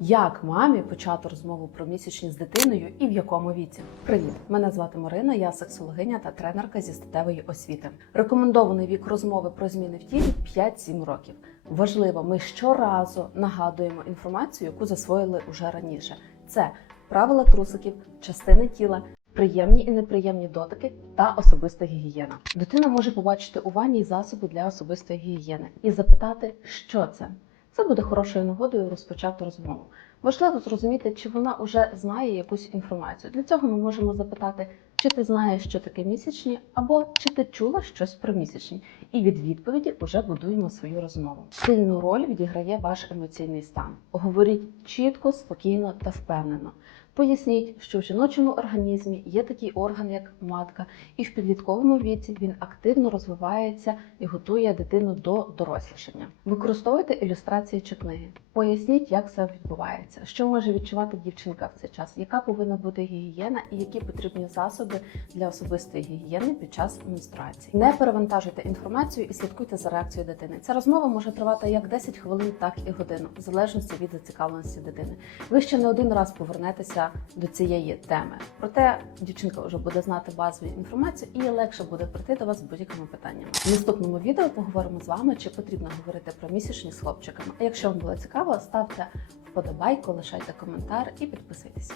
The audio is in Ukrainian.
Як мамі почати розмову про місячні з дитиною і в якому віці? Привіт! Мене звати Марина, я сексологиня та тренерка зі статевої освіти. Рекомендований вік розмови про зміни в тілі 5-7 років. Важливо, ми щоразу нагадуємо інформацію, яку засвоїли уже раніше. Це правила трусиків, частини тіла, приємні і неприємні дотики та особиста гігієна. Дитина може побачити у ванні засоби для особистої гігієни і запитати, що це. Це буде хорошою нагодою розпочати розмову. Важливо зрозуміти, чи вона вже знає якусь інформацію. Для цього ми можемо запитати, чи ти знаєш, що таке місячні, або чи ти чула щось про місячні. І від відповіді вже будуємо свою розмову. Сильну роль відіграє ваш емоційний стан. Говоріть чітко, спокійно та впевнено. Поясніть, що в жіночому організмі є такий орган, як матка, і в підлітковому віці він активно розвивається і готує дитину до дорослішання. Використовуйте ілюстрації чи книги. Поясніть, як це відбувається, що може відчувати дівчинка в цей час, яка повинна бути гігієна і які потрібні засоби для особистої гігієни під час менструації. Не перевантажуйте інформацію і слідкуйте за реакцією дитини. Ця розмова може тривати як 10 хвилин, так і годину, в залежності від зацікавленості дитини. Ви ще не один раз повернетеся до цієї теми. Проте дівчинка вже буде знати базову інформацію і легше буде прийти до вас з будь-якими питаннями. В наступному відео поговоримо з вами, чи потрібно говорити про місячні з хлопчиками. А якщо вам було цікаво, ставте вподобайку, лишайте коментар і підписуйтесь.